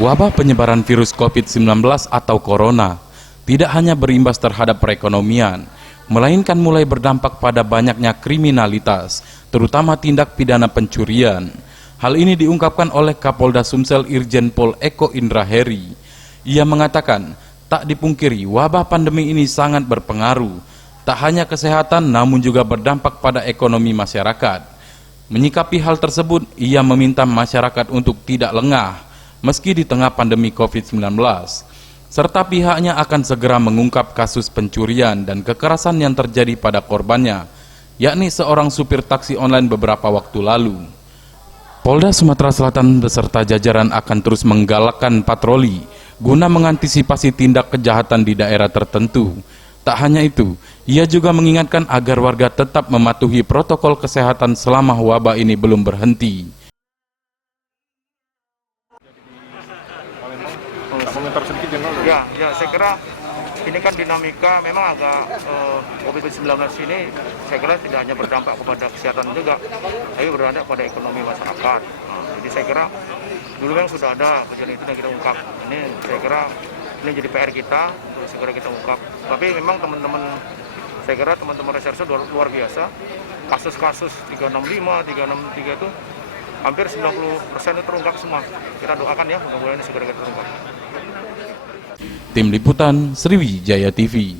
Wabah penyebaran virus COVID-19 atau corona tidak hanya berimbas terhadap perekonomian, melainkan mulai berdampak pada banyaknya kriminalitas, terutama tindak pidana pencurian. Hal ini diungkapkan oleh Kapolda Sumsel Irjen Pol Eko Indra Heri. Ia mengatakan, tak dipungkiri wabah pandemi ini sangat berpengaruh, tak hanya kesehatan namun juga berdampak pada ekonomi masyarakat. Menyikapi hal tersebut, ia meminta masyarakat untuk tidak lengah, meski di tengah pandemi COVID-19, serta pihaknya akan segera mengungkap kasus pencurian dan kekerasan yang terjadi pada korbannya, yakni seorang supir taksi online beberapa waktu lalu. Polda Sumatera Selatan beserta jajaran akan terus menggalakkan patroli guna mengantisipasi tindak kejahatan di daerah tertentu. Tak hanya itu, ia juga mengingatkan agar warga tetap mematuhi protokol kesehatan selama wabah ini belum berhenti. Komentar sedikit ya, saya kira ini kan dinamika memang agak COVID-19 ini saya kira tidak hanya berdampak kepada kesehatan juga, tapi berdampak pada ekonomi masyarakat. Jadi saya kira dulu memang sudah ada kejadian itu yang kita ungkap. Ini saya kira ini jadi PR kita untuk segera kita ungkap. Tapi memang saya kira teman-teman reserse luar biasa. Kasus-kasus 365, 363 itu hampir 90% itu terungkap semua. Kita doakan ya, mudah-mudahan ini segera kita terungkap. Tim Liputan Sriwijaya TV.